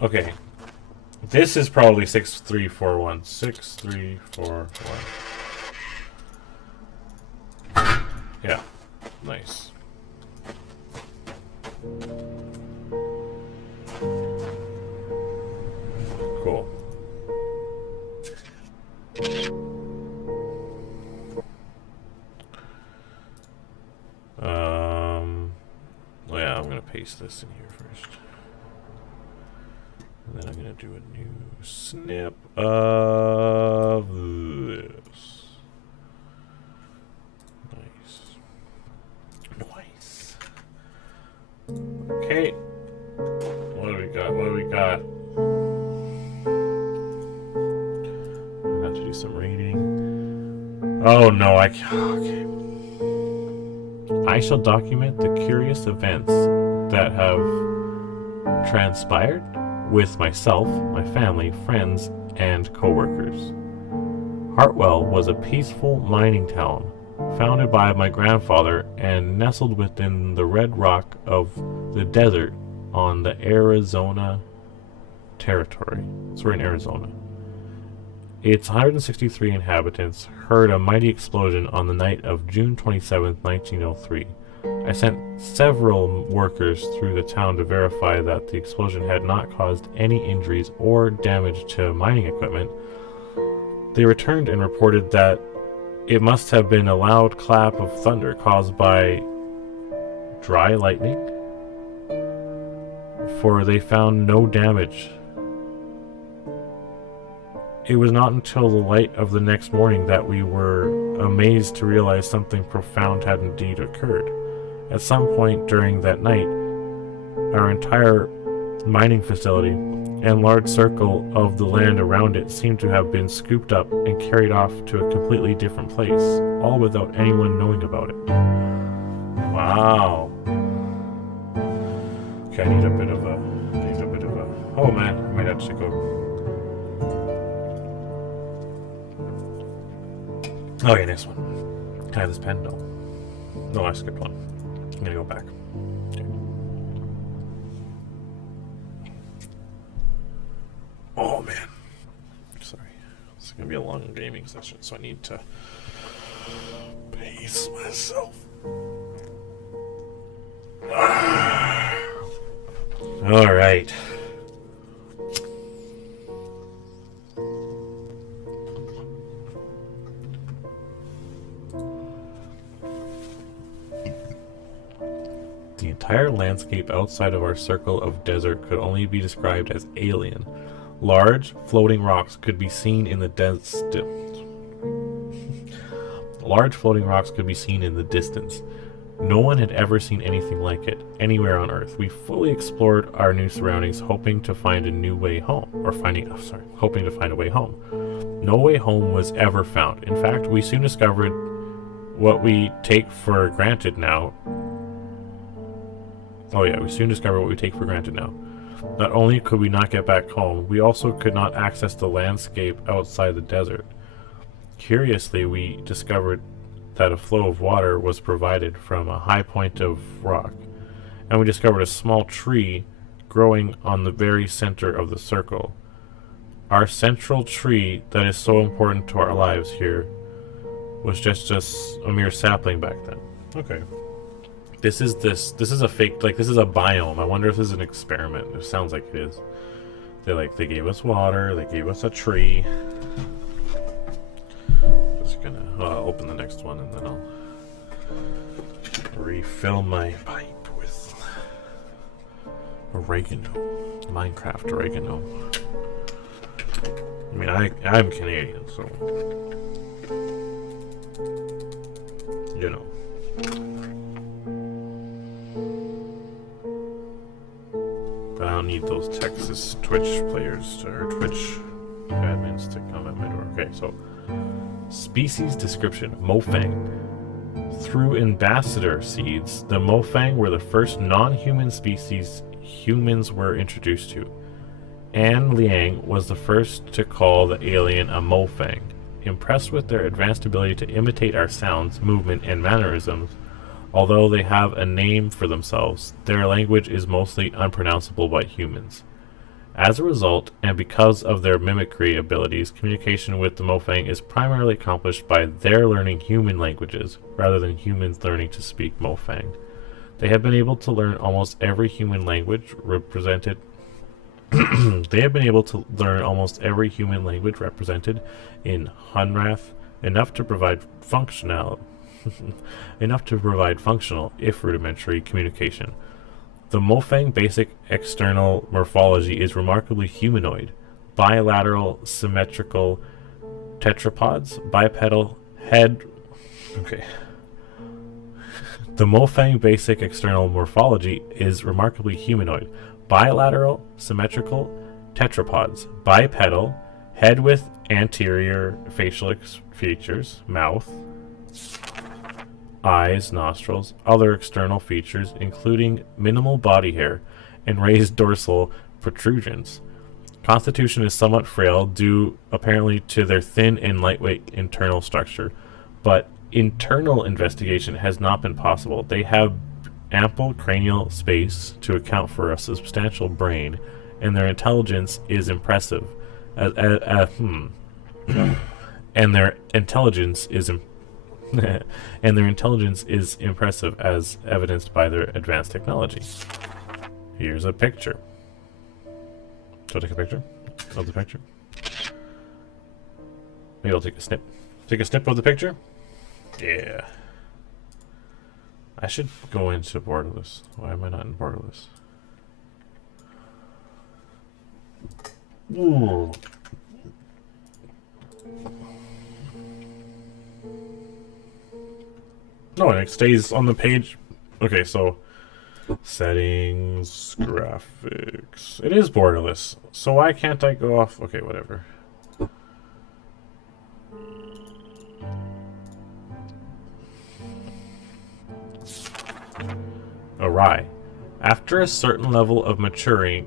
Okay. This is probably 6341. 6341. Yeah. Nice. Cool. Well, yeah, I'm gonna paste this in here first. And then I'm gonna do a new snip of this. Nice. Nice. Okay. What do we got? What do we got? I have to do some reading. Oh no, I can't. Okay. I shall document the curious events that have transpired with myself, my family, friends, and co-workers. Hartwell was a peaceful mining town, founded by my grandfather and nestled within the red rock of the desert on the Arizona territory. So we're in Arizona. Its 163 inhabitants heard a mighty explosion on the night of June 27, 1903. I sent several workers through the town to verify that the explosion had not caused any injuries or damage to mining equipment. They returned and reported that it must have been a loud clap of thunder caused by dry lightning, for they found no damage. It was not until the light of the next morning that we were amazed to realize something profound had indeed occurred. At some point during that night, our entire mining facility and large circle of the land around it seemed to have been scooped up and carried off to a completely different place, all without anyone knowing about it. Wow. Okay, I need a bit of a... Oh man, I might have to go... Okay, next one. Can I have this pen? No. No, I skipped one. I'm gonna go back. Okay. Oh man. Sorry. It's gonna be a long gaming session, so I need to pace myself. Alright. The entire landscape outside of our circle of desert could only be described as alien. Large, floating rocks could be seen in the distance. No one had ever seen anything like it anywhere on Earth. We fully explored our new surroundings, hoping to find a way home. No way home was ever found. In fact, we soon discovered what we take for granted now. Not only could we not get back home, we also could not access the landscape outside the desert. Curiously, we discovered that a flow of water was provided from a high point of rock, and we discovered a small tree growing on the very center of the circle. Our central tree that is so important to our lives here was just a mere sapling back then. Okay. This is a fake, like, this is a biome. I wonder if this is an experiment. It sounds like it is. They gave us water, they gave us a tree. Just gonna open the next one and then I'll refill my pipe with oregano. Minecraft oregano. I mean, I'm Canadian, so you know. But I don't need those Texas Twitch players or Twitch admins to come at my door. Okay, so species description: Mofang. Through ambassador seeds, the Mofang were the first non-human species humans were introduced to. Anne Liang was the first to call the alien a Mofang. Impressed with their advanced ability to imitate our sounds, movement, and mannerisms, although they have a name for themselves, their language is mostly unpronounceable by humans. As a result, and because of their mimicry abilities, communication with the Mofang is primarily accomplished by their learning human languages, rather than humans learning to speak Mofang. They have been able to learn almost every human language represented They have been able to learn almost every human language represented in Hunrath, enough to provide functional, if rudimentary, communication. The Mofang basic external morphology is remarkably humanoid. Bilateral, symmetrical tetrapods, bipedal head. Okay. The Mofang basic external morphology is remarkably humanoid. Bilateral, symmetrical tetrapods, bipedal, head with anterior facial features, mouth, eyes, nostrils, other external features, including minimal body hair and raised dorsal protrusions. Constitution is somewhat frail, due apparently to their thin and lightweight internal structure, but internal investigation has not been possible. They have ample cranial space to account for a substantial brain, and their intelligence is impressive. And their intelligence is impressive, as evidenced by their advanced technology. Here's a picture. So I'll take a picture of the picture. Maybe I'll take a snip. Take a snip of the picture. Yeah. I should go into borderless. Why am I not in borderless? Ooh. No, and it stays on the page. Okay, so settings, graphics. It is borderless. So why can't I go off? Okay, whatever. Awry. After a certain level of maturity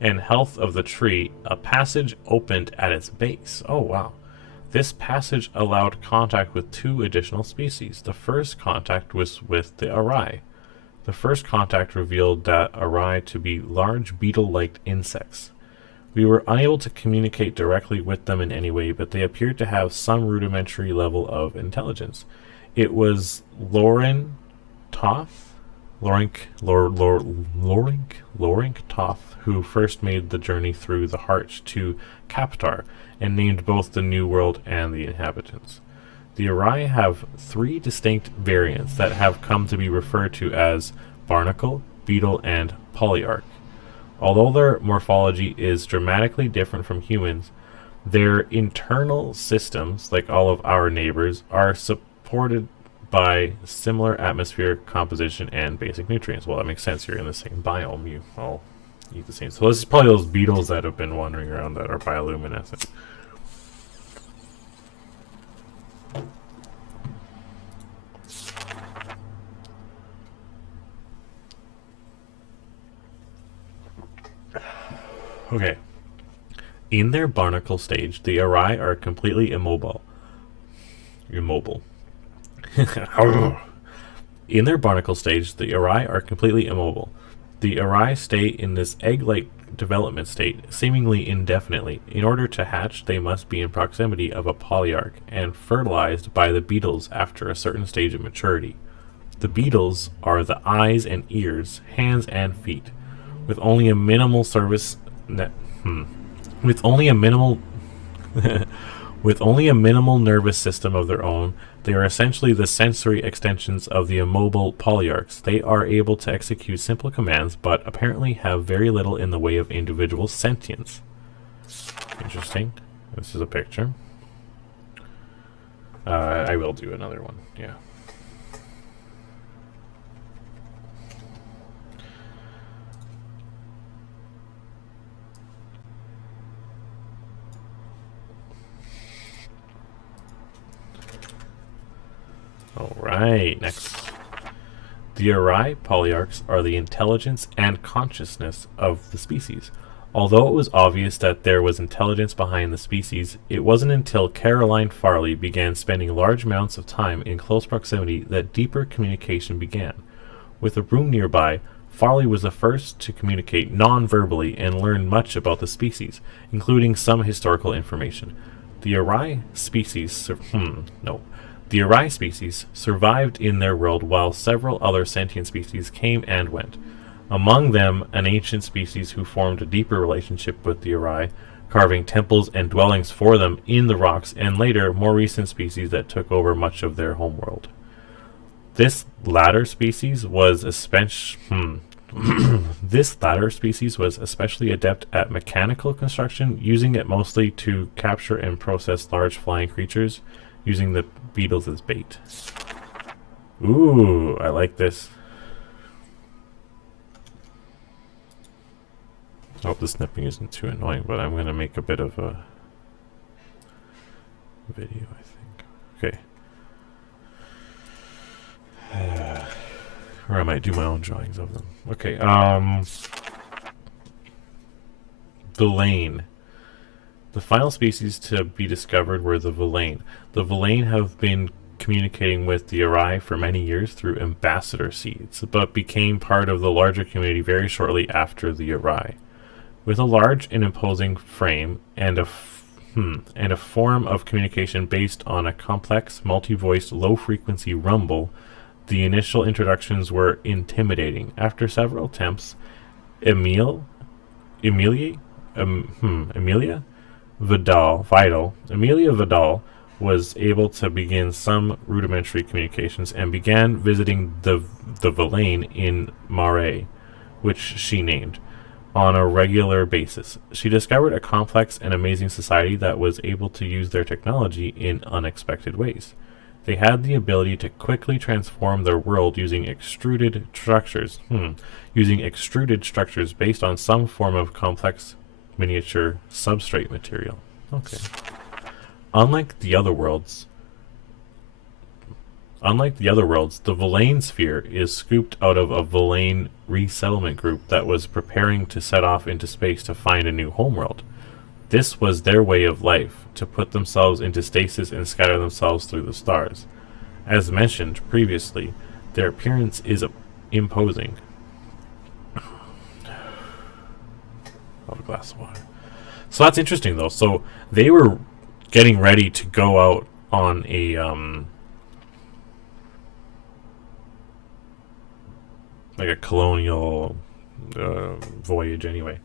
and health of the tree, a passage opened at its base. Oh, wow. This passage allowed contact with two additional species. The first contact was with the Awry. The first contact revealed that Awry to be large beetle-like insects. We were unable to communicate directly with them in any way, but they appeared to have some rudimentary level of intelligence. It was Loring Toth who first made the journey through the heart to Kaptar and named both the New World and the inhabitants. The Awry have three distinct variants that have come to be referred to as barnacle, beetle, and polyarch. Although their morphology is dramatically different from humans, their internal systems, like all of our neighbors, are supported by similar atmospheric composition and basic nutrients. Well, that makes sense. You're in the same biome. You all eat the same. So this is probably those beetles that have been wandering around that are bioluminescent. Okay. In their barnacle stage, the Awry are completely immobile. In their barnacle stage, the Awry are completely immobile. The Awry stay in this egg-like development state, seemingly indefinitely. In order to hatch, they must be in proximity of a polyarch and fertilized by the beetles after a certain stage of maturity. The beetles are the eyes and ears, hands and feet. With only a minimal nervous system of their own, they are essentially the sensory extensions of the immobile polyarchs. They are able to execute simple commands, but apparently have very little in the way of individual sentience. Interesting. This is a picture. I will do another one, yeah. Alright, next. The Awry polyarchs are the intelligence and consciousness of the species. Although it was obvious that there was intelligence behind the species, it wasn't until Caroline Farley began spending large amounts of time in close proximity that deeper communication began. With a room nearby, Farley was the first to communicate non-verbally and learn much about the species, including some historical information. The Arai species The Arai species survived in their world while several other sentient species came and went. Among them, an ancient species who formed a deeper relationship with the Arai, carving temples and dwellings for them in the rocks, and later, more recent species that took over much of their homeworld. This latter species was especially adept at mechanical construction, using it mostly to capture and process large flying creatures, using the beetles as bait. Ooh, I like this. I hope the snipping isn't too annoying, but I'm going to make a bit of a video, I think. Okay. Or I might do my own drawings of them. Okay, Villain. The final species to be discovered were the Villain. The Villain have been communicating with the Arai for many years through ambassador seeds, but became part of the larger community very shortly after the Arai. With a large and imposing frame and a form of communication based on a complex, multi-voiced, low-frequency rumble, the initial introductions were intimidating. After several attempts, Amelia Vidal was able to begin some rudimentary communications and began visiting the Villain in Marais, which she named, on a regular basis. She discovered a complex and amazing society that was able to use their technology in unexpected ways. They had the ability to quickly transform their world using extruded structures based on some form of complex miniature substrate material. Okay. Unlike the other worlds, the Villain sphere is scooped out of a Villain resettlement group that was preparing to set off into space to find a new homeworld. This was their way of life, to put themselves into stasis and scatter themselves through the stars. As mentioned previously, their appearance is imposing. I'll have a glass of water. So that's interesting, though. So they were getting ready to go out on a like a colonial voyage anyway.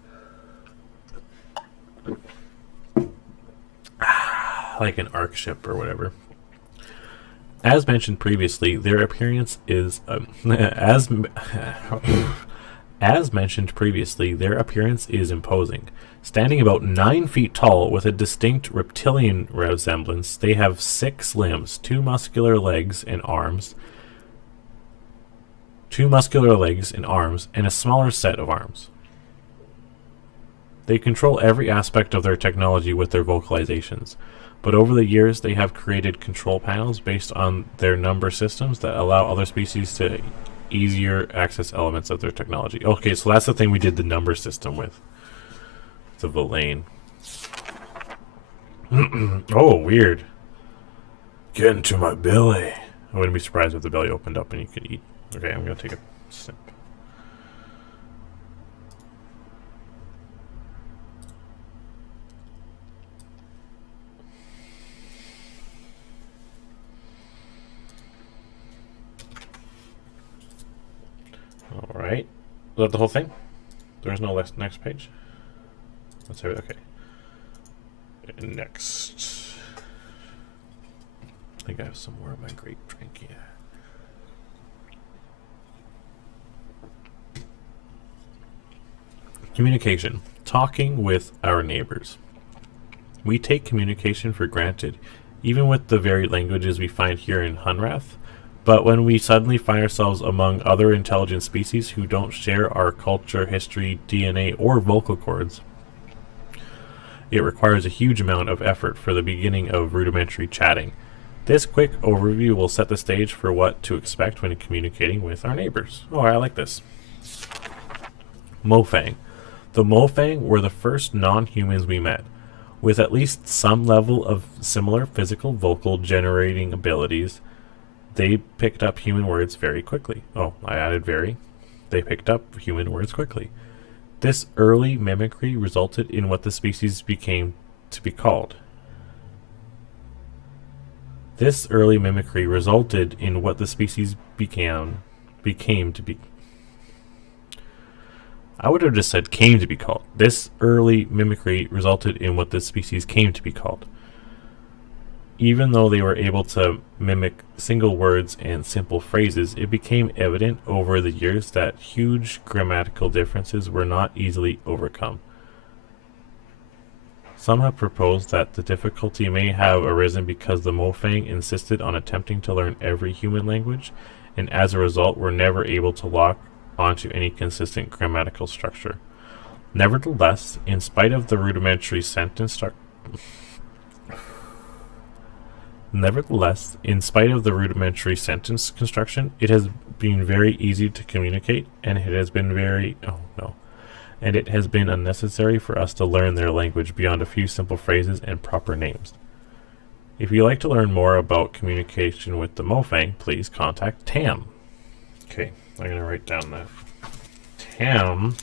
Like an arc ship or whatever. As mentioned previously, their appearance is imposing. Standing about 9 feet tall with a distinct reptilian resemblance, they have 6 limbs, 2 muscular legs and arms, and a smaller set of arms. They control every aspect of their technology with their vocalizations, but over the years they have created control panels based on their number systems that allow other species to easier access elements of their technology. Okay, so that's the thing we did the number system with. The Villain. Oh, weird. Get into my belly. I wouldn't be surprised if the belly opened up and you could eat. Okay, I'm going to take a sip. Alright. Is that the whole thing? There's no next page? Let's have it. Okay. Next. I think I have some more of my grape drink, yeah. Communication. Talking with our neighbors. We take communication for granted, even with the varied languages we find here in Hunrath. But when we suddenly find ourselves among other intelligent species who don't share our culture, history, DNA, or vocal cords, it requires a huge amount of effort for the beginning of rudimentary chatting. This quick overview will set the stage for what to expect when communicating with our neighbors. Oh, I like this. Mofang. The Mofang were the first non-humans we met. With at least some level of similar physical vocal generating abilities, they picked up human words very quickly. Oh, I added very. They picked up human words quickly. This early mimicry resulted in what the species became to be called. This early mimicry resulted in what the species became to be. I would have just said came to be called. This early mimicry resulted in what the species came to be called. Even though they were able to mimic single words and simple phrases, it became evident over the years that huge grammatical differences were not easily overcome. Some have proposed that the difficulty may have arisen because the Mofang insisted on attempting to learn every human language, and as a result were never able to lock onto any consistent grammatical structure. Nevertheless, in spite of the rudimentary sentence construction, it has been very easy to communicate, and it has been unnecessary for us to learn their language beyond a few simple phrases and proper names. If you'd like to learn more about communication with the Mofang, please contact Tam. Okay, I'm going to write down that. Tam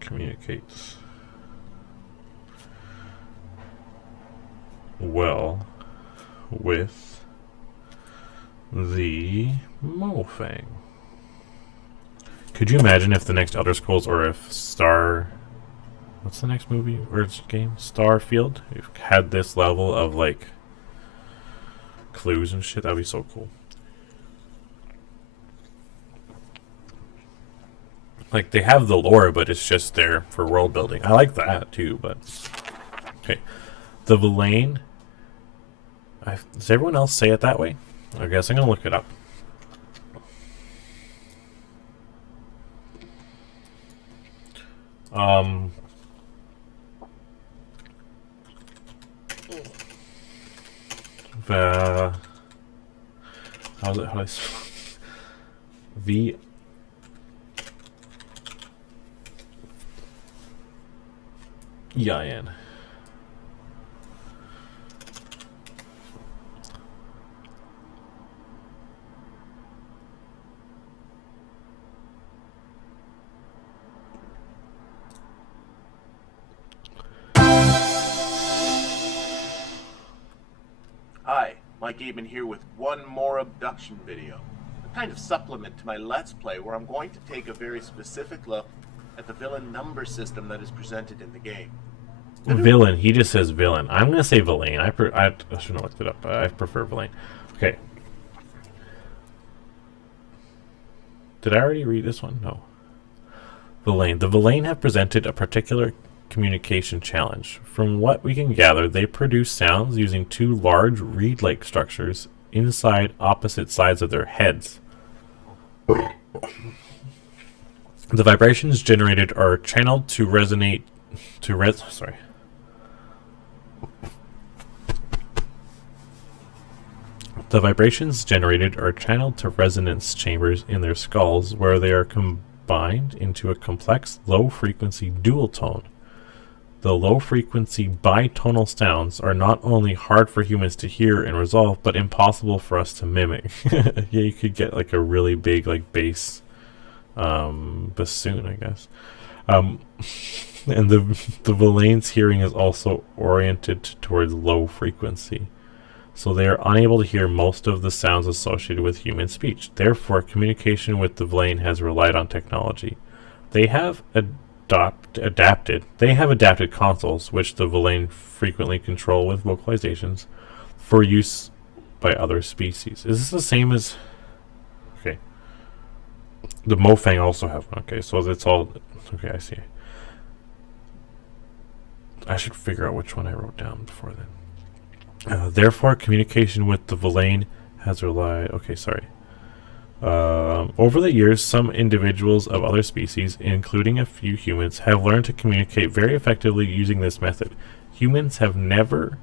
communicates well with the Mofang. Could you imagine if the next Elder Scrolls, or if what's the next movie or game? Starfield had this level of like clues and shit? That'd be so cool. Like, they have the lore, but it's just there for world building. I like that too, but okay. The Villain. Does everyone else say it that way? I guess I'm gonna look it up. How do I spell V EIN. Hi, Mike Aben here with one more Obduction video. A kind of supplement to my Let's Play where I'm going to take a very specific look at the villain number system that is presented in the game. Villain. He just says villain. I'm going to say Villain. I shouldn't have looked it up, but I prefer Villain. Okay. Did I already read this one? No. Villain. The Villain have presented a particular communication challenge. From what we can gather, they produce sounds using two large reed-like structures inside opposite sides of their heads. The vibrations generated are channeled to resonate The vibrations generated are channeled to resonance chambers in their skulls, where they are combined into a complex low-frequency dual tone. The low-frequency bitonal sounds are not only hard for humans to hear and resolve, but impossible for us to mimic. Yeah, you could get like a really big like bass bassoon, I guess. And the Villain's hearing is also oriented towards low frequency, so they are unable to hear most of the sounds associated with human speech. Therefore, communication with the Villain has relied on technology. They have adapted consoles, which the Villain frequently control with vocalizations, for use by other species. Is this the same as... Okay. The Mofang also have one. Okay, so it's all... Okay, I see. I should figure out which one I wrote down before then. Therefore, communication with the Villain has relied... Okay, sorry. Over the years, some individuals of other species, including a few humans, have learned to communicate very effectively using this method. Humans have been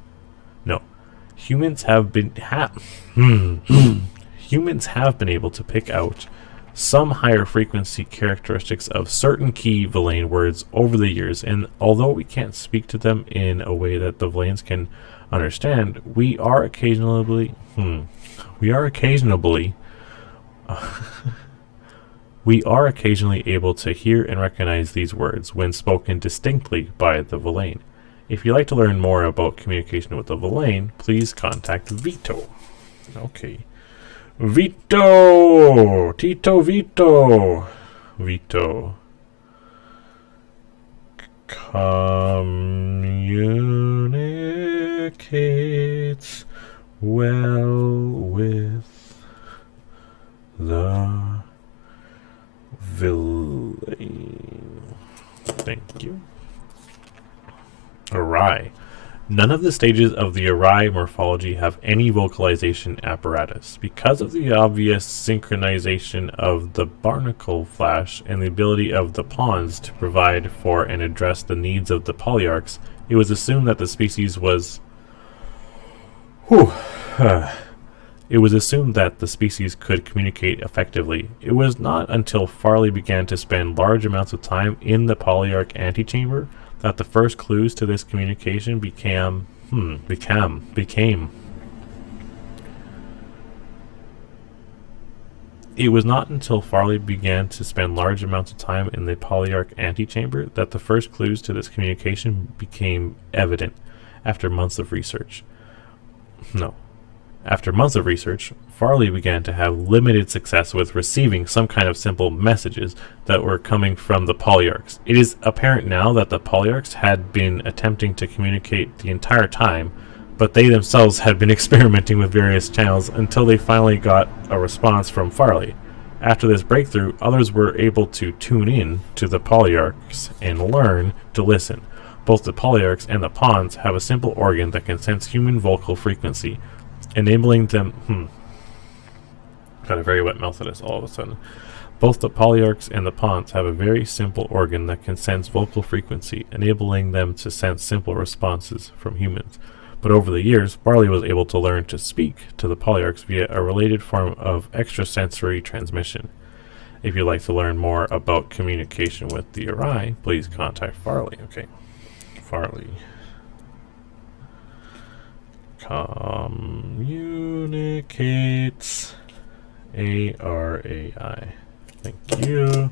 able to pick out some higher frequency characteristics of certain key Villain words over the years, and although we can't speak to them in a way that the Villains can understand, we are occasionally We are occasionally we are occasionally able to hear and recognize these words when spoken distinctly by the Villain. If you'd like to learn more about communication with the Villain, please contact Vito. Okay. Vito! Tito Vito! Vito. Communicates well with the Villain. Thank you. Awry. None of the stages of the Awry morphology have any vocalization apparatus. Because of the obvious synchronization of the barnacle flash and the ability of the pawns to provide for and address the needs of the polyarchs, it was assumed that the species was... It was assumed that the species could communicate effectively. It was not until Farley began to spend large amounts of time in the polyarch antechamber that the first clues to this communication became. It was not until Farley began to spend large amounts of time in the polyarch antechamber that the first clues to this communication became evident after months of research. After months of research, Farley began to have limited success with receiving some kind of simple messages that were coming from the polyarchs. It is apparent now that the polyarchs had been attempting to communicate the entire time, but they themselves had been experimenting with various channels until they finally got a response from Farley. After this breakthrough, others were able to tune in to the polyarchs and learn to listen. Both the polyarchs and the pawns have a simple organ that can sense human vocal frequency, enabling them... Got a very wet mouth of this all of a sudden. Both the polyarchs and the pawns have a very simple organ that can sense vocal frequency, enabling them to sense simple responses from humans. But over the years, Farley was able to learn to speak to the polyarchs via a related form of extrasensory transmission. If you'd like to learn more about communication with the Awry, please contact Farley. Okay, Farley. Communicates ARAI. Thank you.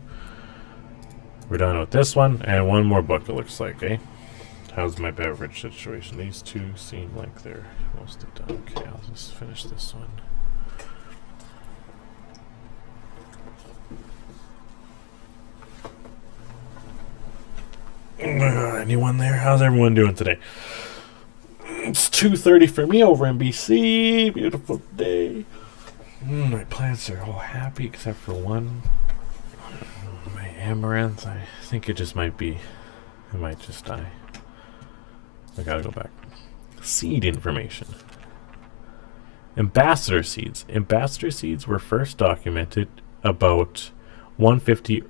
We're done with this one, and one more book it looks like, eh? How's my beverage situation? These two seem like they're mostly done. Okay, I'll just finish this one. Anyone there? How's everyone doing today? It's 2:30 for me over in BC. Beautiful day. My plants are all happy except for one. My amaranth, I think it just might be. It might just die. I gotta go back. Seed information. Ambassador seeds. Ambassador seeds were first documented about 150.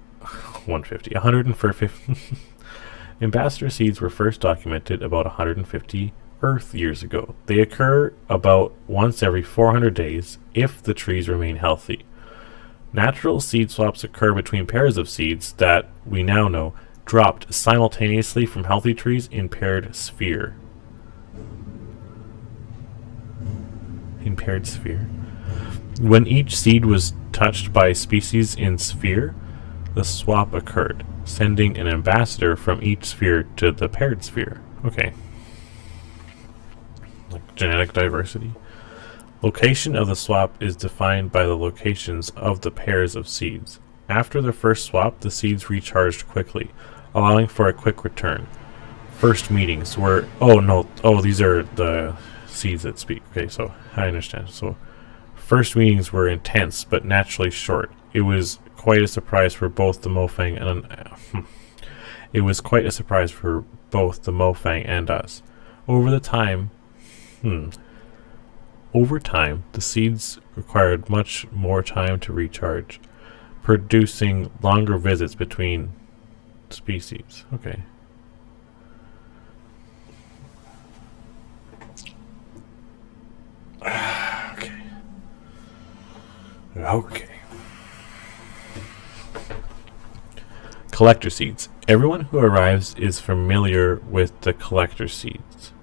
Ambassador seeds were first documented about 150 Earth years ago. They occur about once every 400 days if the trees remain healthy. Natural seed swaps occur between pairs of seeds that, we now know, dropped simultaneously from healthy trees in paired sphere. When each seed was touched by a species in sphere, the swap occurred, sending an ambassador from each sphere to the paired sphere. Okay. Like genetic diversity. Location of the swap is defined by the locations of the pairs of seeds. After the first swap, the seeds recharged quickly, allowing for a quick return. First meetings were... these are the seeds that speak. Okay, so I understand. So first meetings were intense, but naturally short. It was quite a surprise for both the Mofang and us. Over time, the seeds required much more time to recharge, producing longer visits between species. Okay. Okay. Collector seeds. Everyone who arrives is familiar with the collector seeds.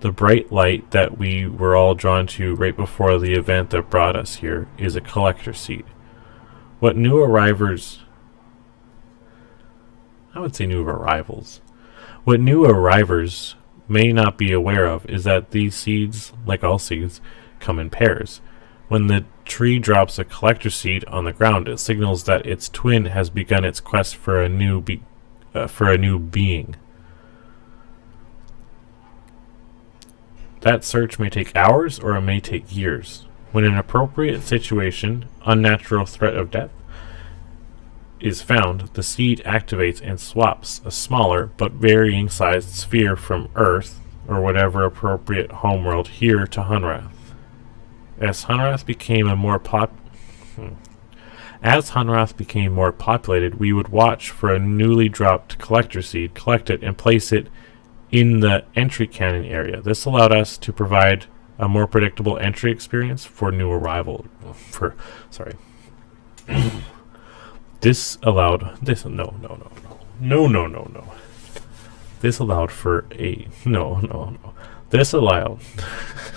The bright light that we were all drawn to right before the event that brought us here is a collector seed. What new arrivals... I would say new arrivals. What new arrivers may not be aware of is that these seeds, like all seeds, come in pairs. When the tree drops a collector seed on the ground, it signals that its twin has begun its quest for a new being. That search may take hours or it may take years. When an appropriate situation, unnatural threat of death, is found, the seed activates and swaps a smaller but varying sized sphere from Earth, or whatever appropriate homeworld, here to Hunrath. As Hunrath became more populated, we would watch for a newly dropped collector seed, collect it, and place it in the entry cannon area. This allowed us to provide a more predictable entry experience for new arrival. This allowed This allowed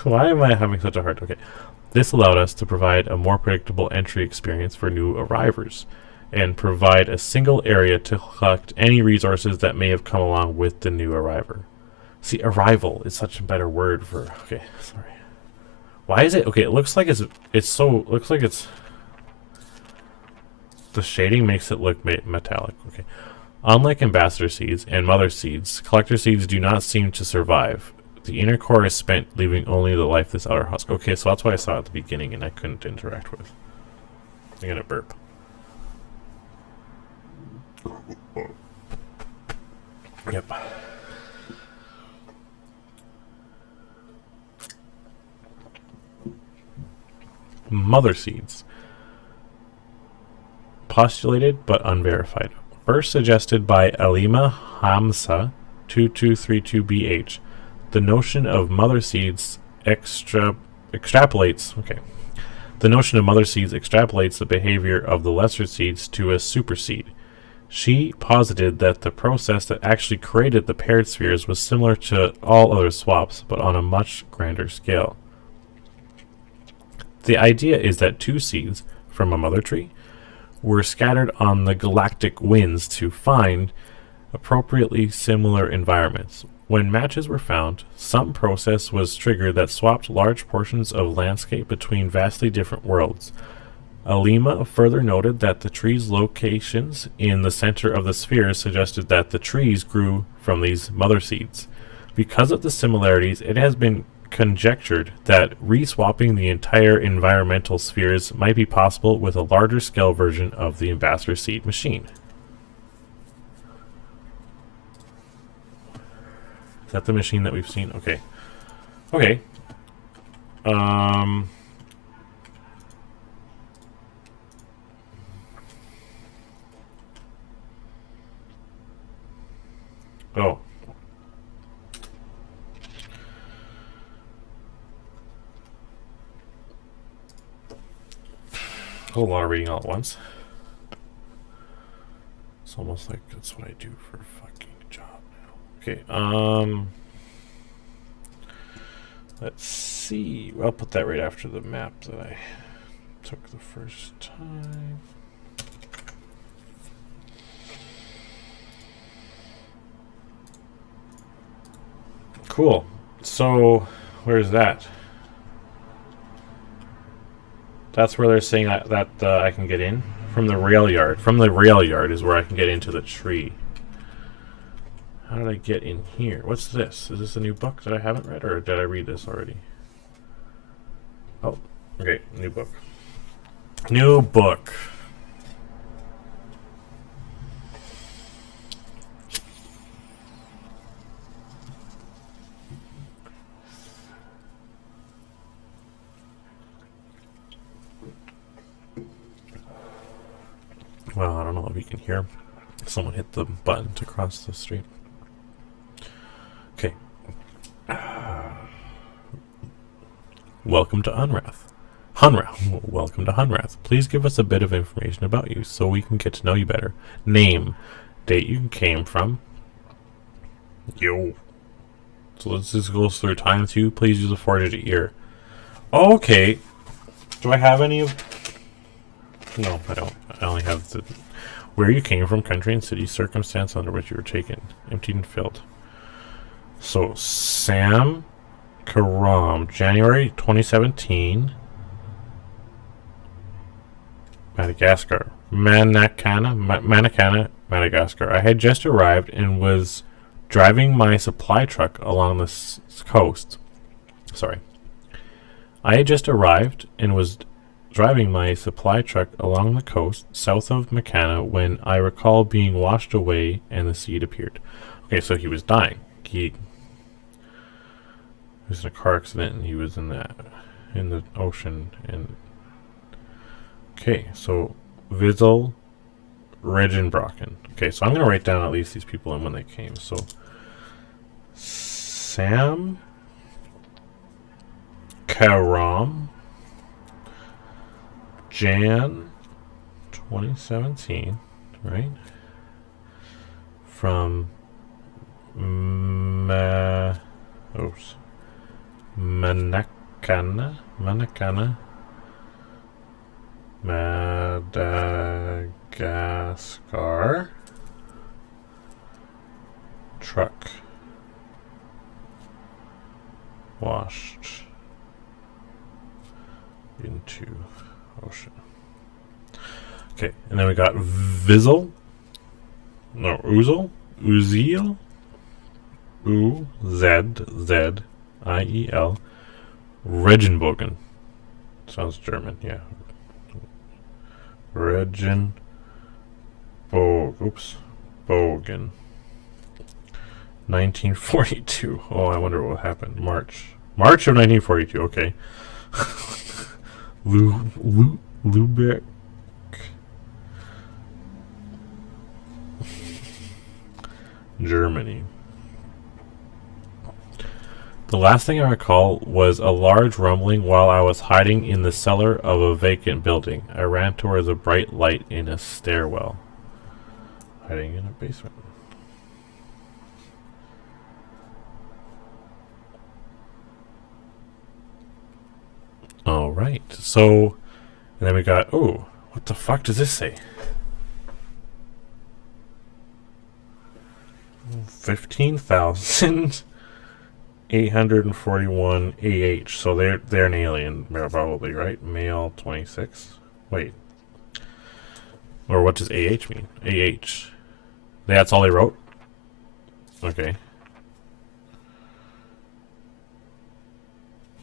why am I having such a hard... Okay. This allowed us to provide a more predictable entry experience for new arrivers and provide a single area to collect any resources that may have come along with the new arriver. See, arrival is such a better word for... Okay, sorry. Why is it... Okay, it looks like looks like it's... The shading makes it look metallic. Okay. Unlike ambassador seeds and mother seeds, collector seeds do not seem to survive. The inner core is spent, leaving only the lifeless outer husk. Okay, so that's why I saw it at the beginning and I couldn't interact with. I'm gonna burp. Yep. Mother seeds. Postulated but unverified. First suggested by Alima Hamza 2232BH. The notion of mother seeds extrapolates the behavior of the lesser seeds to a superseed. She posited that the process that actually created the paired spheres was similar to all other swaps, but on a much grander scale. The idea is that two seeds from a mother tree were scattered on the galactic winds to find appropriately similar environments. When matches were found, some process was triggered that swapped large portions of landscape between vastly different worlds. Alima further noted that the trees' locations in the center of the sphere suggested that the trees grew from these mother seeds. Because of the similarities, it has been conjectured that re-swapping the entire environmental spheres might be possible with a larger scale version of the ambassador seed machine. Is that the machine that we've seen? Okay. Okay. Oh. A whole lot of reading all at once. It's almost like that's what I do for a fucking job now. Okay, let's see. I'll put that right after the map that I took the first time. Cool. So, where's that? That's where they're saying that I can get in? From the rail yard. From the rail yard is where I can get into the tree. How did I get in here? What's this? Is this a new book that I haven't read, or did I read this already? Oh, okay, new book. New book. Well, I don't know if you can hear. Someone hit the button to cross the street. Okay. Welcome to Hunrath. Welcome to Hunrath. Please give us a bit of information about you so we can get to know you better. Name. Date you came from. Yo. So let's just go through time 2. Please use a 4-digit year. Okay. Do I have any of... No, I don't. I only have the... Where you came from, country and city, circumstance under which you were taken. Emptied and filled. So, Sam Karam, January 2017. Madagascar. Manakana, Madagascar. I had just arrived and was driving my supply truck along the coast. Sorry. I had just arrived and was driving my supply truck along the coast south of Makana when I recall being washed away and the sea appeared. Okay, so he was dying. He was in a car accident and he was in the ocean. And okay, so Vizel Regenbrocken. Okay, so I'm going to write down at least these people and when they came. So Sam Karam, Jan 2017, right? From Manakana, Madagascar, truck washed into ocean. Okay, and then we got Uziel, Uzziel, Regenbogen. Sounds German, yeah. Bogen. 1942. Oh, I wonder what happened. March of 1942. Okay. Lubeck. Germany. The last thing I recall was a large rumbling while I was hiding in the cellar of a vacant building. I ran towards a bright light in a stairwell. Hiding in a basement. Alright, so... And then we got... Oh, what the fuck does this say? 15,841 AH. So they're an alien, probably, right? Male 26. Wait. Or what does AH mean? AH. That's all they wrote? Okay.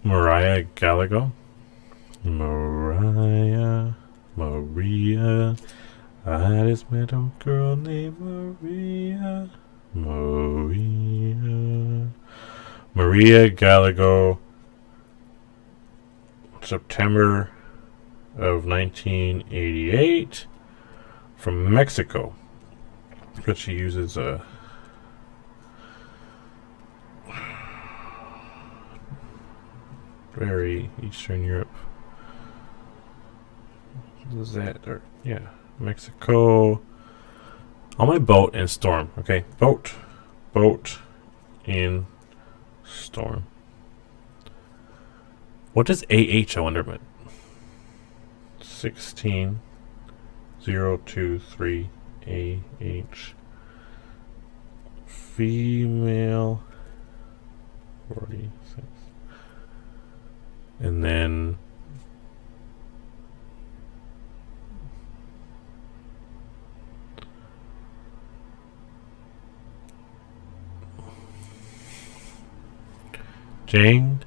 Mariah Gallego. Maria. I just met a girl named Maria Gallego. September of 1988. From Mexico. But she uses a... very Eastern Europe. What is that? Or, yeah, Mexico. On my boat and storm. Okay, boat in storm. What does AH? I wonder. But 16023 AH. Female 46. And then Jane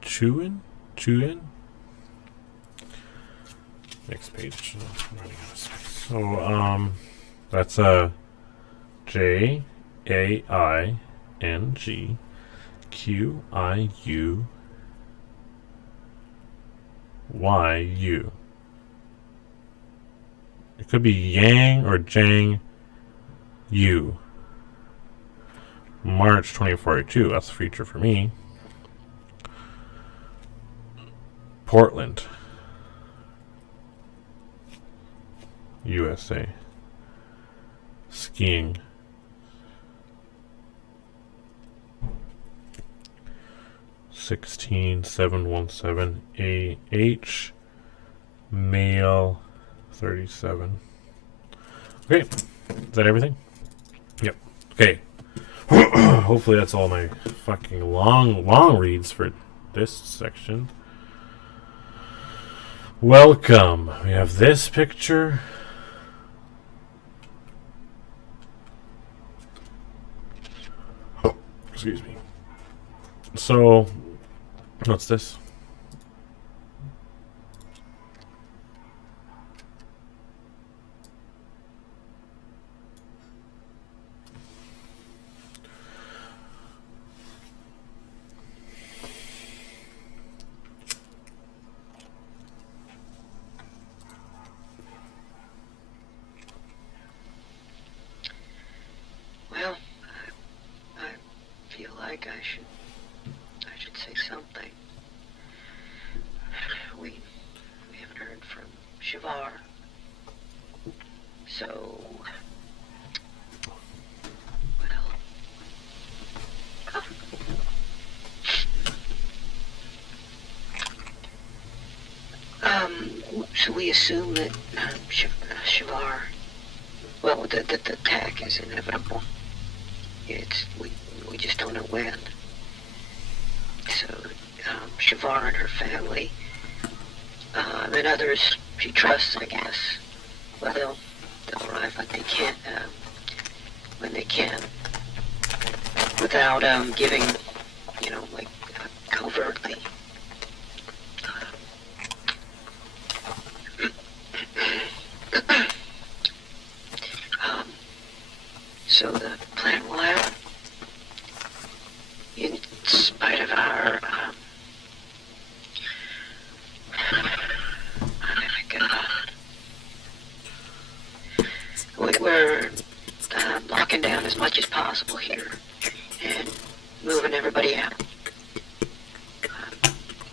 Chuan. Next page. I'm running out of space. So that's a JAING QIUYU. It could be Yang or Jang Yu. March 2042. That's a feature for me. Portland, USA. Skiing. 16717AH, male, 37. Okay, is that everything? Yep. Okay. Hopefully that's all my fucking long reads for this section. Welcome. We have this picture. Oh, excuse me. So, what's this? Well, I feel like I should say something. We haven't heard from Shavar, so so we assume that Shavar, well, that the attack is inevitable. We just don't know when. So Shavar and her family, and others she trusts, I guess. Well, they'll arrive when they can, without giving, like covertly. So the plan will happen, in spite of our, we're locking down as much as possible here and moving everybody out.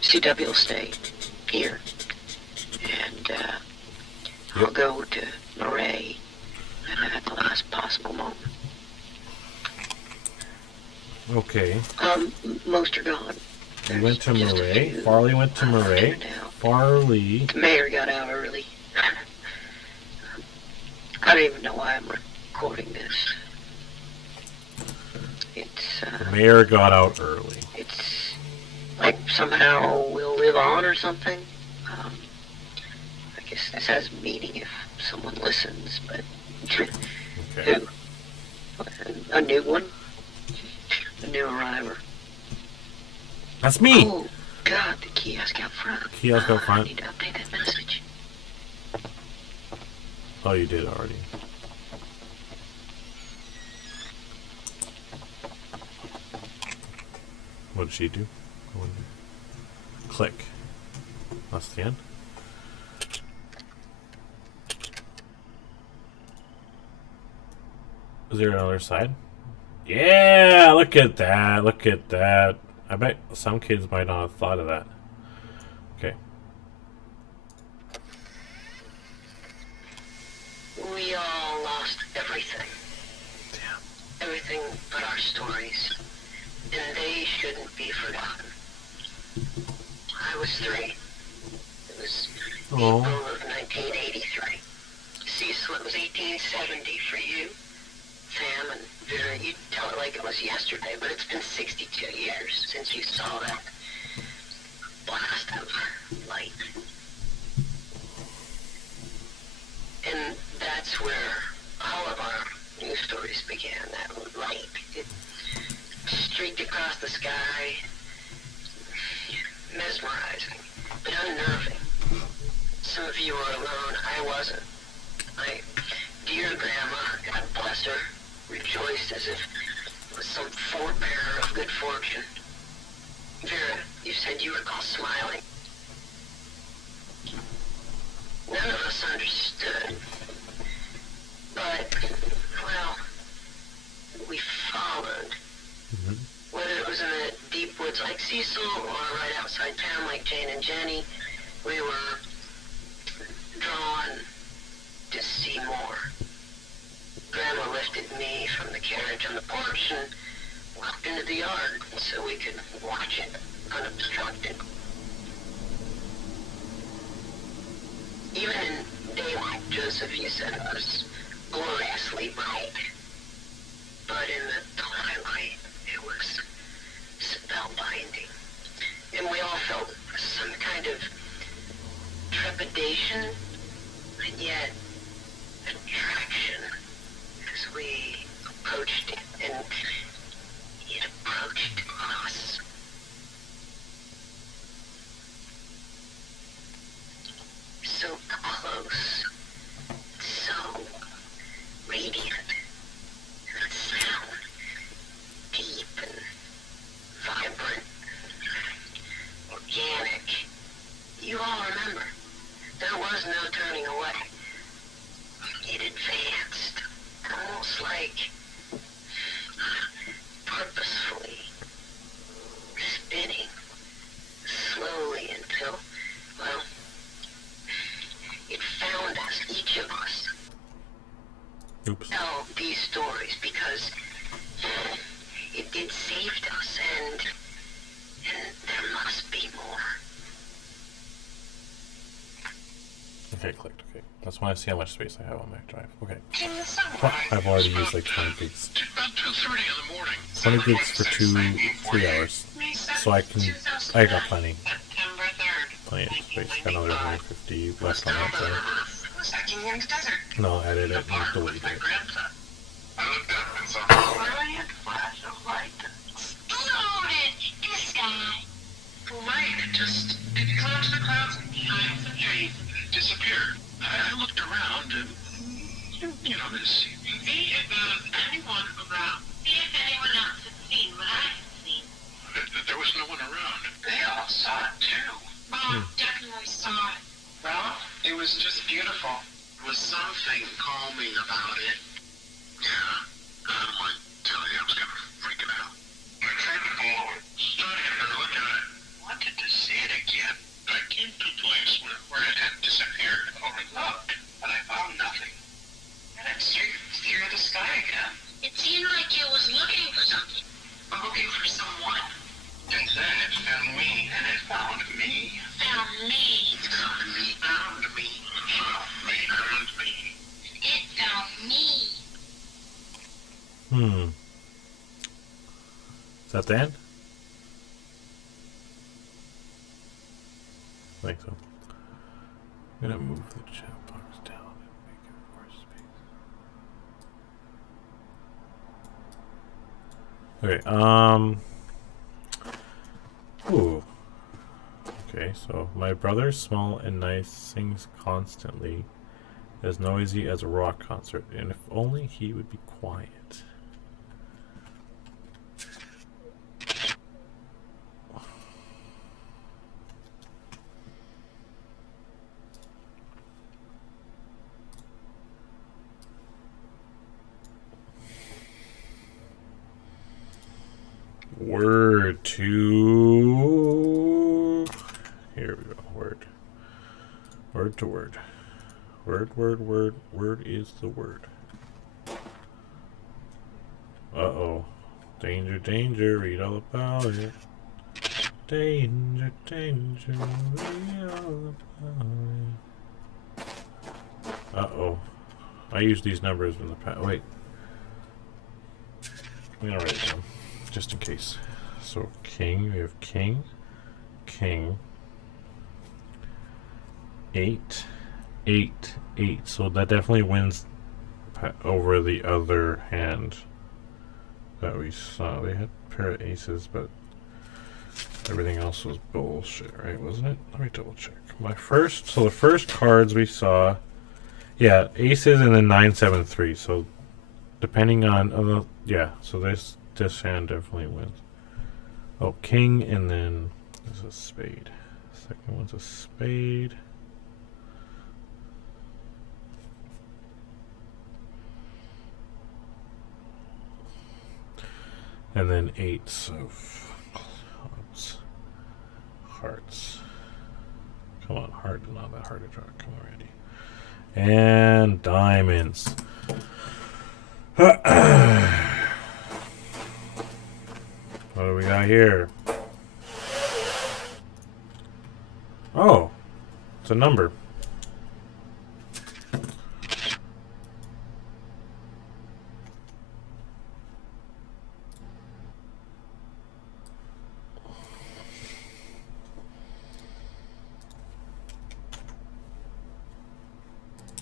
CW will stay here, and I'll go to Murray at the last possible moment. Okay. Most are gone. You went to Just a Murray. few Farley went to Murray. Farley. The mayor got out early. I don't even know why I'm recording this. It's The mayor got out early. it's like somehow we'll live on or something. I guess this has meaning if someone listens, but Okay. who? A new one? A new arriver. That's me. Oh, God, the kiosk out front. Kiosk out front. I need to update that message. Oh, you did already. What did she do? I wonder. Click. That's the end. Is there another side? Yeah, look at that. Look at that. I bet some kids might not have thought of that. Okay. We all lost everything. Damn. Everything but our stories. And they shouldn't be forgotten. I was 3. It was Oh. April of 1983. Cecil, it was 1870 for you. Sam and Vera, you tell it like it was yesterday, but it's been 62 years since you saw that blast of light. And that's where all of our news stories began, that light. It streaked across the sky, mesmerizing, but unnerving. Some of you were alone, I wasn't. My dear grandma, God bless her, rejoiced as if it was some forebearer of good fortune. Vera, you said you recall smiling. None of us understood. But, well, we followed. Mm-hmm. Whether it was in the deep woods like Cecil or right outside town like Jane and Jenny, we were drawn to see more. Grandma lifted me from the carriage on the porch and walked into the yard so we could watch it unobstructed. Even in daylight, Joseph, you said, was gloriously bright. But in the twilight, it was spellbinding. And we all felt some kind of trepidation, and yet attraction as we approached it, and it approached us. So close, so radiant, and that sound, deep and vibrant, organic. You all remember, there was no turning away. It advanced, almost like purposefully spinning slowly until, well, it found us, each of us. Oops. Tell these stories because it saved us, and there must be more. Okay, clicked. Okay. That's when I see how much space I have on my drive. Okay. In the sunrise, I've already used like 20 gigs. about 2:30 in the morning. 20 gigs for 3 hours. So I got plenty. September 3rd. Plenty of space. Got another 150 left on that side. Was hiking in the desert. No, I edit it and delete My it. grandson. I looked up and saw a brilliant flash of light that exploded in the sky. The light just climbed to the clouds and behind some trees and disappeared. I looked around and, you know, see if there was anyone around. See if anyone else had seen what I had seen. There was no one around. They all saw it too. Mom definitely saw it. Well, it was just beautiful. There was something calming about it. Yeah, I don't want to tell you, I was kind of freaking out. I tried to follow it, studied it, or look at it. Wanted to see it again. I came to a place where it had disappeared. I looked, but I found nothing. And it straight through the sky again. It seemed like it was looking for something. Looking for someone. And then it found me, and it found me. Found me. Found me. Found me. Found me. It found me. Is that the end? I think so. I'm gonna move the chat box down and make it more space. Okay, ooh. Okay, so my brother, small and nice, sings constantly, as noisy as a rock concert, and if only he would be quiet. Word to... Here we go. Word. Word to word. Word is the word. Uh-oh. Danger, danger, read all about it. Danger, danger, read all about it. Uh-oh. I use these numbers in the past. Wait. I'm gonna write it down, just in case. So king, we have king, 8, 8, 8. So that definitely wins over the other hand that we saw. We had a pair of aces, but everything else was bullshit, right? Wasn't it? Let me double check. The first cards we saw, yeah, aces and then 9, 7, 3. So depending on the, yeah, so this hand definitely wins. Oh, king, and then there's a spade. Second one's a spade. And then 8s of clubs. Hearts. Come on, heart, not that hard to draw. Come on, Randy. And diamonds. What do we got here? Oh, it's a number.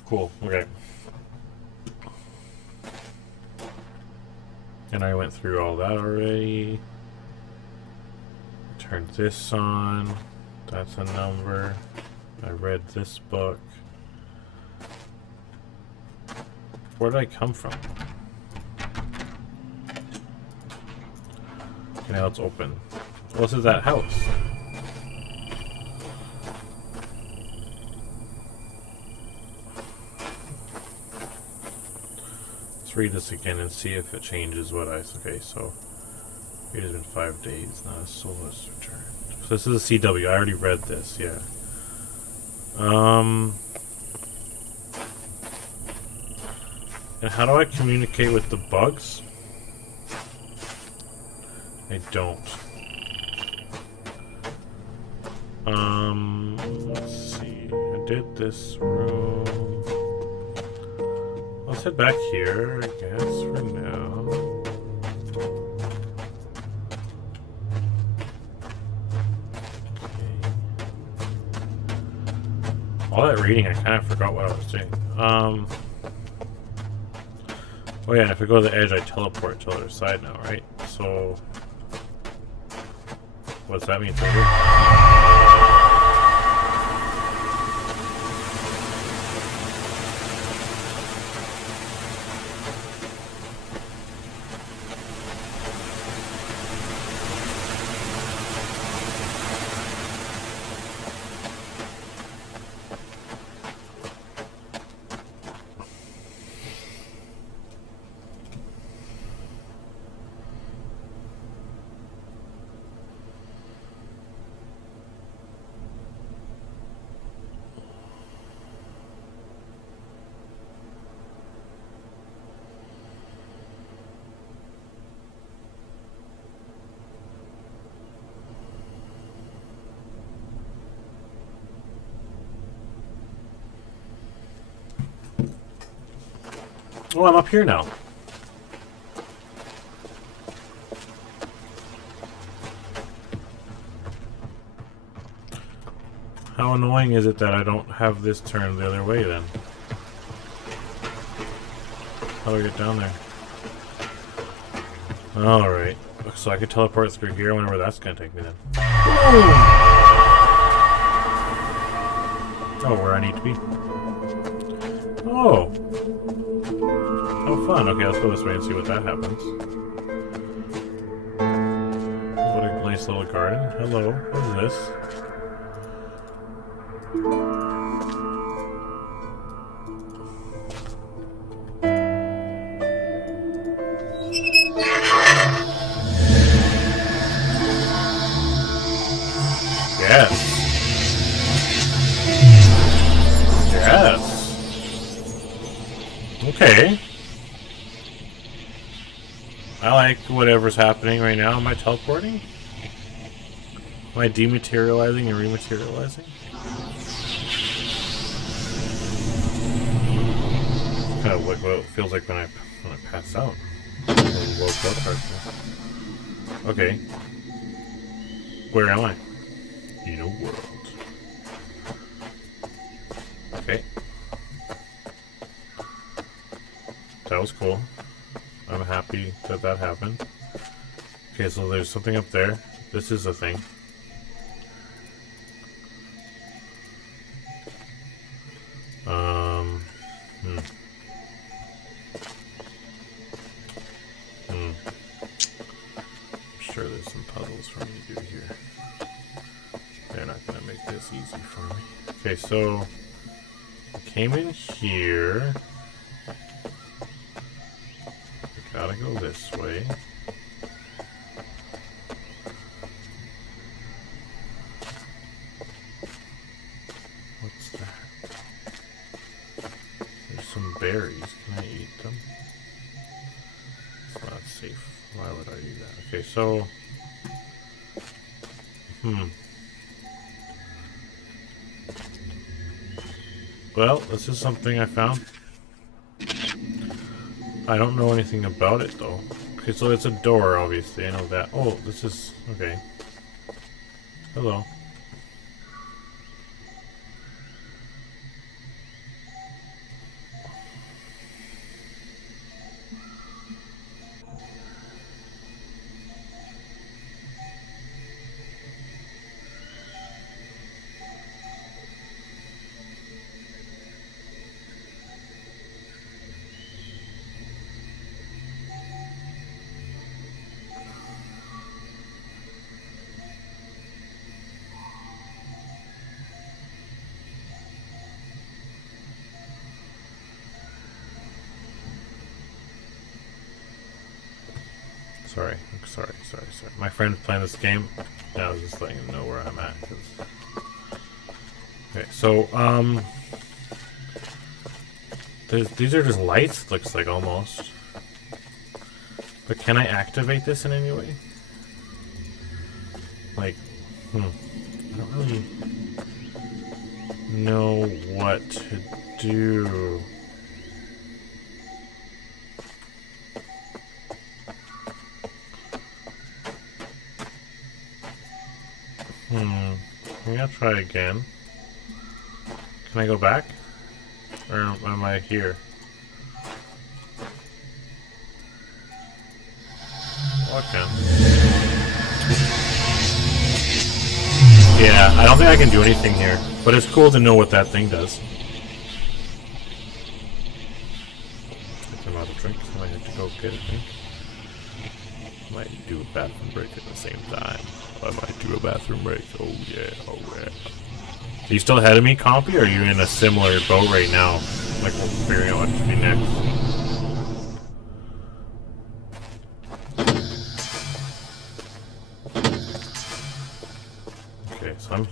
Cool. Okay. And I went through all that already. Turned this on. That's a number. I read this book. Where did I come from? Okay, now it's open. What's in that house? Let's read this again and see if it changes what I... Okay, so... It has been 5 days, not a soul has returned. So this is a CW. I already read this, yeah. And how do I communicate with the bugs? I don't. Let's see. I did this room. Let's head back here, I guess, for now. Okay. All that reading, I kind of forgot what I was doing. Oh yeah, and if I go to the edge, I teleport to the other side now, right? So... What's that mean? Oh, I'm up here now. How annoying is it that I don't have this turned the other way then? How do I get down there? Alright. So I could teleport through here. I wonder where that's gonna take me then. Oh, where I need to be. Oh! Oh, fun. Okay, let's go this way and see what that happens. What a nice little garden. Hello. What is this? Yes. Yes. Okay. I like whatever's happening right now. Am I teleporting? Am I dematerializing and rematerializing? Kind of like what it feels like when I pass out. Okay. Where am I? In a world. Okay. That was cool. I'm happy that that happened. Okay, so there's something up there. This is a thing. I'm sure there's some puzzles for me to do here. They're not gonna make this easy for me. Okay, so I came in here. I gotta go this way. What's that? There's some berries. Can I eat them? It's not safe. Why would I do that? Okay, so Well, this is something I found. I don't know anything about it though. Okay, so it's a door, obviously. I know that. Oh, this is okay. Hello. Sorry. My friend's playing this game. And I was just letting him know where I'm at. Okay, so, these are just lights, looks like, almost. But can I activate this in any way? Like, I don't really know what to do. Maybe I'll try again. Can I go back? Or am I here? Oh, I can. Yeah, I don't think I can do anything here. But it's cool to know what that thing does. I'm out of drinks. I might have to go get a drink. Might do a bathroom break at the same time. I might do a bathroom break. Oh yeah. Are you still ahead of me, Compy, or are you in a similar boat right now? Like, we're figuring out what to be next. Okay, so I'm...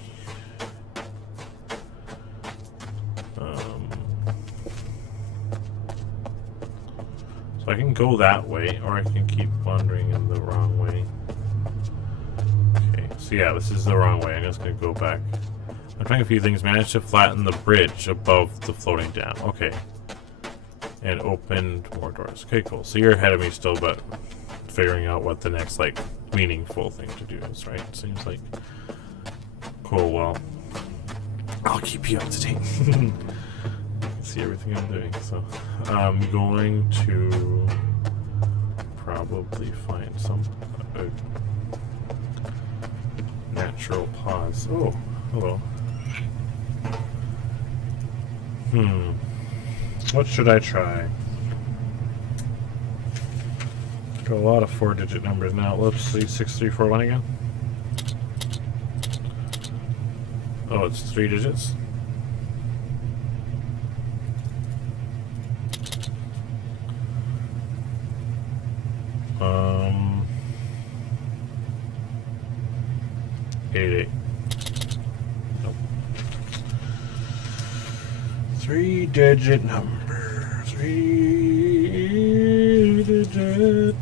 So I can go that way, or I can keep wandering in the wrong way. Okay, so yeah, this is the wrong way. I'm just gonna go back. I'm trying a few things. Managed to flatten the bridge above the floating dam. Okay. And opened more doors. Okay, cool. So you're ahead of me still, but figuring out what the next, like, meaningful thing to do is, right? Seems like... Cool, well... I'll keep you up to date. See everything I'm doing, so... I'm going to... probably find some... natural pause. Oh, hello. What should I try? Got a lot of 4-digit numbers now. Let's see, 6341 again. Oh, it's 3 digits. Eight. Nope. 3-digit number. 3-digit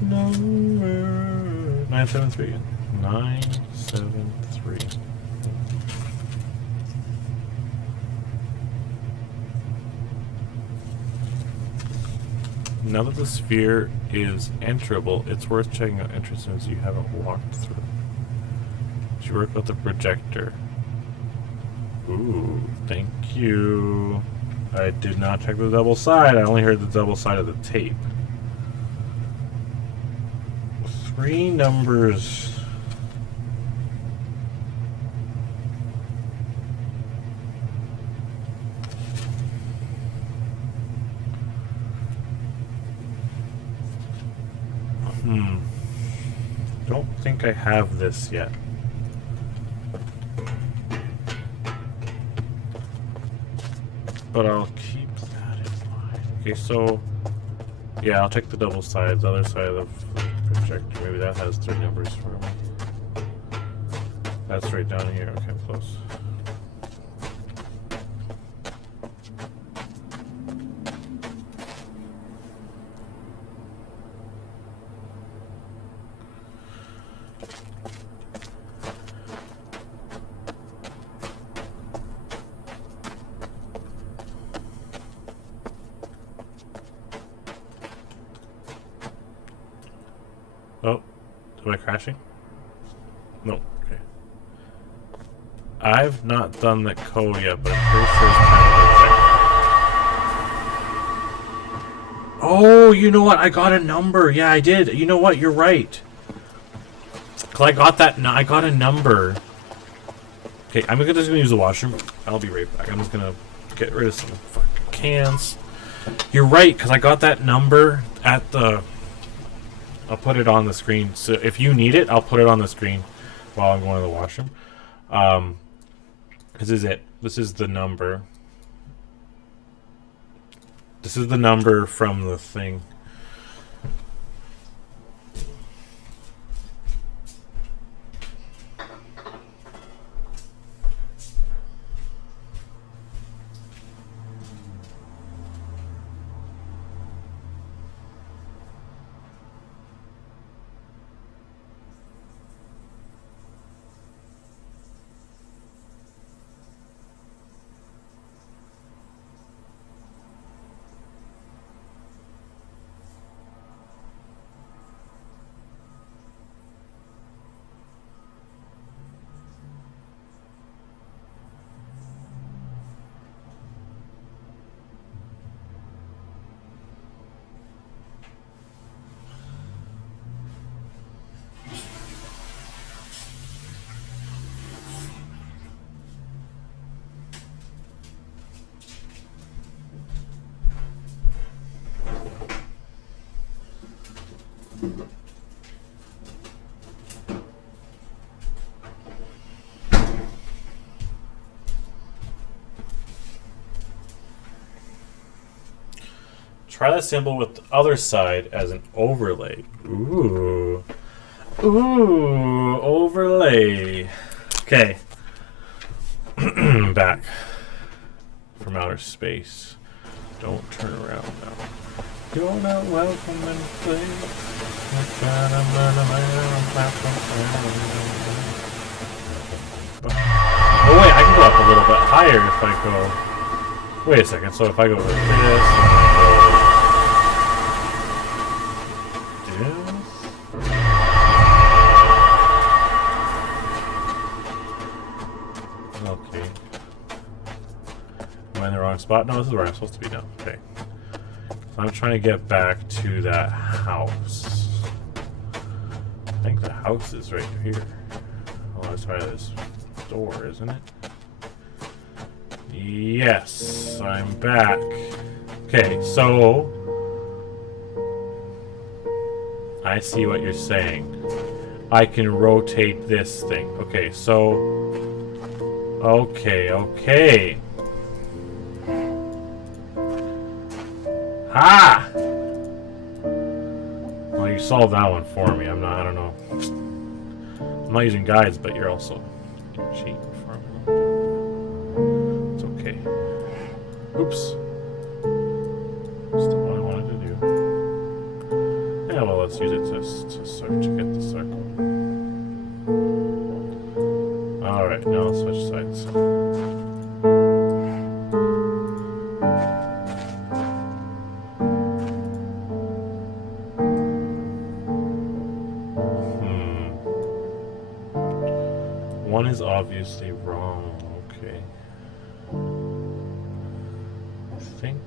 number. 973 again. 973. Now that the sphere is enterable, it's worth checking out entrances you haven't walked through. Should work with the projector. Ooh, thank you. I did not check the double side. I only heard the double side of the tape. 3 numbers. Don't think I have this yet. But I'll keep that in mind. Okay, so yeah, I'll check the double side, the other side of the projector. Maybe that has 3 numbers for me. That's right down here. Okay, I'm close. Oh, am I crashing? No. Okay. I've not done the code yet, but I'm pretty sure it's kind of perfect. Oh, you know what? I got a number. Yeah, I did. You know what? You're right. Cause I got that. I got a number. Okay, I'm just gonna use the washroom. I'll be right back. I'm just gonna get rid of some fucking cans. You're right, because I got that number at the... I'll put it on the screen. So if you need it, I'll put it on the screen while I'm going to the washroom. This is it. This is the number. This is the number from the thing. Try that symbol with the other side as an overlay. Ooh. Ooh, overlay. Okay. Back from outer space. Don't turn around now. You're not welcome in place. Oh wait, I can go up a little bit higher if I go... Wait a second, so if I go like this, and I go... Okay. Am I in the wrong spot? No, this is where I'm supposed to be now. Okay. So I'm trying to get back to that house. I think the house is right here. Oh, let's try this door, isn't it? Yes, I'm back. Okay, so I see what you're saying. I can rotate this thing. Okay, so okay. Ah! Well, you solved that one for me. I don't know. I'm not using guides, but you're also cheating for me. It's okay. Oops. That's not what I wanted to do. Yeah, well, let's use it to get the circle. Alright, now let's switch sides. One is obviously wrong. Okay. I think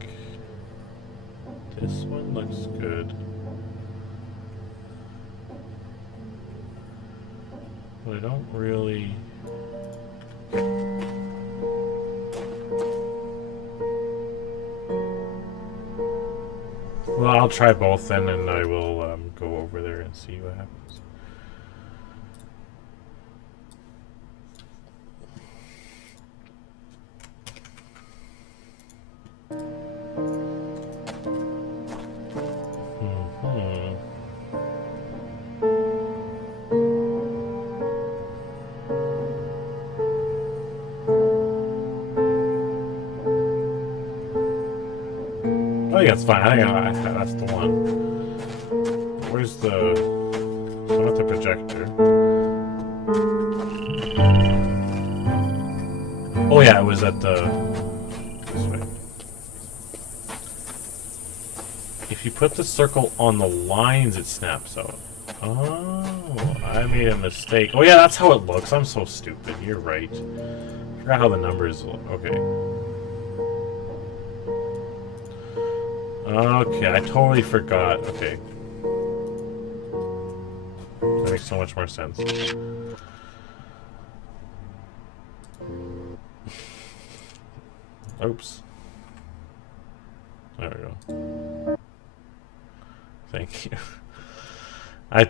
this one looks good. But I don't really... Well, I'll try both then, and I will go over there and see what happens. I think that's fine. I think that's the one. Where's the... So not the projector. Oh yeah, it was at the... This way. If you put the circle on the lines, it snaps out. Oh, I made a mistake. Oh yeah, that's how it looks. I'm so stupid. You're right. Forgot how the numbers look. Okay. Okay, I totally forgot. Okay. That makes so much more sense. Oops. There we go. Thank you. I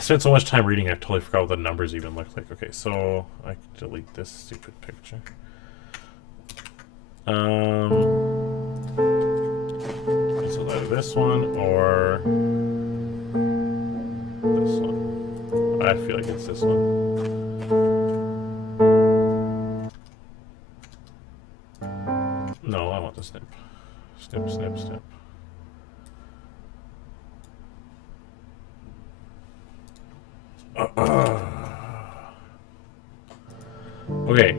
spent so much time reading, I totally forgot what the numbers even look like. Okay, so I can delete this stupid picture. So either this one or this one. I feel like it's this one. No, I want the snip. Snip, snip, snip. Okay.